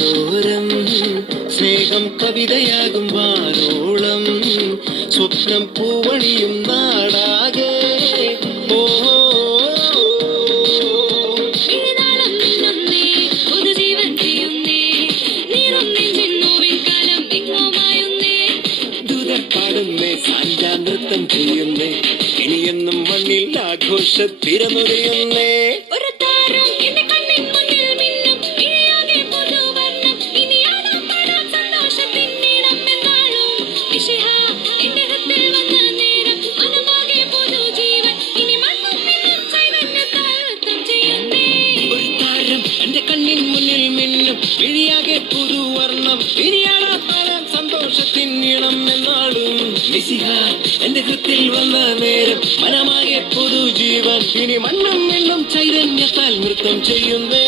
കാതോരം സ്നേഹം കവിതയാകും വാനോളം സ്വപ്നം പൂവണിയും നാടാകെ ഓ പാടുന്നേ സാഞ്ചാ നൃത്തം ചെയ്യുന്നേ ഇനിയെന്നും മണ്ണിൽ ആഘോഷത്തിരമുറിയുന്നേ എന്റെ കണ്ണിൻ മുന്നിൽ മിന്നും വിഴിയാകെ പുതുവർണ്ണം ഇനിയാണ് പാടാൻ സന്തോഷത്തിൻ നീളം എന്നാളും മിശിഹ എന്റെ ഹൃത്തിൽ വന്ന നേരം മനമാകെ പുതുജീവൻ ഇനി മണ്ണും വെള്ളം ചൈതന്യത്താൽ നൃത്തം ചെയ്യുന്നേ